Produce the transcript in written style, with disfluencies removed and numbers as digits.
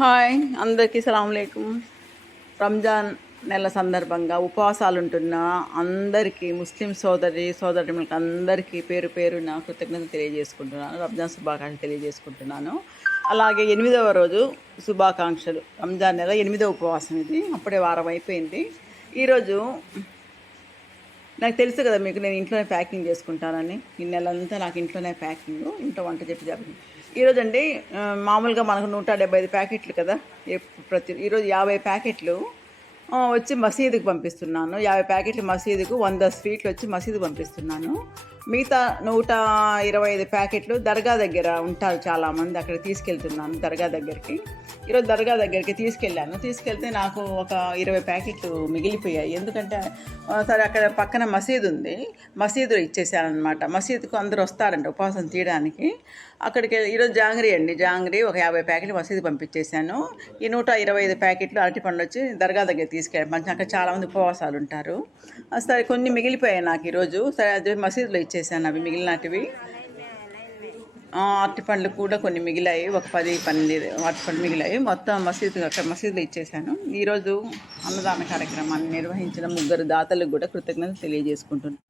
Hi అందరికీ సలాంలేకుం. రంజాన్ నెల సందర్భంగా ఉపవాసాలు ఉంటున్న అందరికీ ముస్లిం సోదరులకు అందరికీ పేరు పేరున కృతజ్ఞతలు తెలియజేసుకుంటున్నాను. రంజాన్ శుభాకాంక్షలు తెలియజేసుకుంటున్నాను. అలాగే 8వ రోజు శుభాకాంక్షలు. రంజాన్ నెల 8వ ఉపవాసం ఇది. అప్పుడే వారం అయిపోయింది. ఈరోజు నాకు తెలుసు కదా మీకు, నేను ఇంట్లోనే ప్యాకింగ్ చేసుకుంటానని. ఈ నెలంతా నాకు ఇంట్లోనే ప్యాకింగ్, ఇంట్లో వంట చెప్పి ఈరోజు అండి మామూలుగా మనకు 175 ప్యాకెట్లు కదా, ఈరోజు 50 ప్యాకెట్లు వచ్చి మసీదుకి పంపిస్తున్నాను. 50 ప్యాకెట్లు మసీదుకు, 100 స్వీట్లు వచ్చి మసీదుకు పంపిస్తున్నాను. మిగతా 125 ప్యాకెట్లు దర్గా దగ్గర ఉంటారు చాలామంది, అక్కడ తీసుకెళ్తున్నాను దర్గా దగ్గరికి. ఈరోజు దర్గా దగ్గరికి తీసుకెళ్తే నాకు ఒక 20 ప్యాకెట్లు మిగిలిపోయాయి. ఎందుకంటే సరే అక్కడ పక్కన మసీదు ఉంది, మసీదులో ఇచ్చేసాను అనమాట. మసీదుకు అందరూ వస్తారంట ఉపవాసం తీయడానికి. అక్కడికి ఈరోజు జాంగ్రీ ఒక 50 ప్యాకెట్లు మసీదు పంపించేశాను. ఈ 125 ప్యాకెట్లు అరటిపండ్లు వచ్చి దర్గా దగ్గర తీసుకెళ్ళాను. మంచి అక్కడ చాలామంది ఉపవాసాలు ఉంటారు. సరే కొన్ని మిగిలిపోయాయి నాకు ఈరోజు. సరే అది మసీదులో ఇచ్చేసాను. అవి మిగిలినటివి అరటిపండ్లు కూడా కొన్ని మిగిలాయి, ఒక 10-12 అరటిపండ్లు మిగిలాయి. మొత్తం మసీదులో ఇచ్చేసాను. ఈరోజు అన్నదాన కార్యక్రమాన్ని నిర్వహించిన 3 దాతలకు కూడా కృతజ్ఞతలు తెలియజేసుకుంటున్నాను.